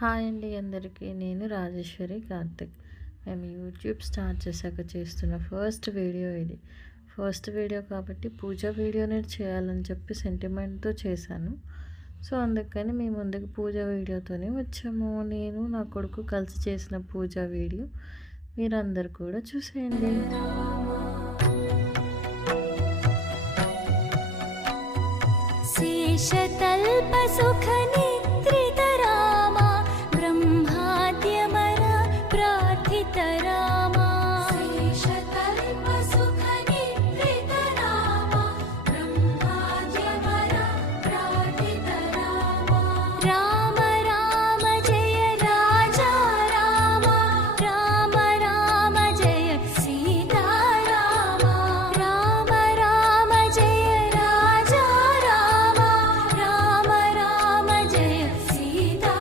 Hi అండి అందరికీ. నేను రాజేశ్వరి కార్తిక్. మేము యూట్యూబ్ స్టార్ట్ చేశాక చేస్తున్న ఫస్ట్ వీడియో ఇది. ఫస్ట్ వీడియో కాబట్టి పూజ వీడియోనే చేయాలని చెప్పి సెంటిమెంట్తో చేశాను. సో అందుకని మీ ముందుకు పూజ వీడియోతోనే వచ్చాము. నేను నా కొడుకు కలిసి చేసిన పూజ వీడియో మీరందరూ కూడా చూసేయండి. శేషతల్ప సుఖని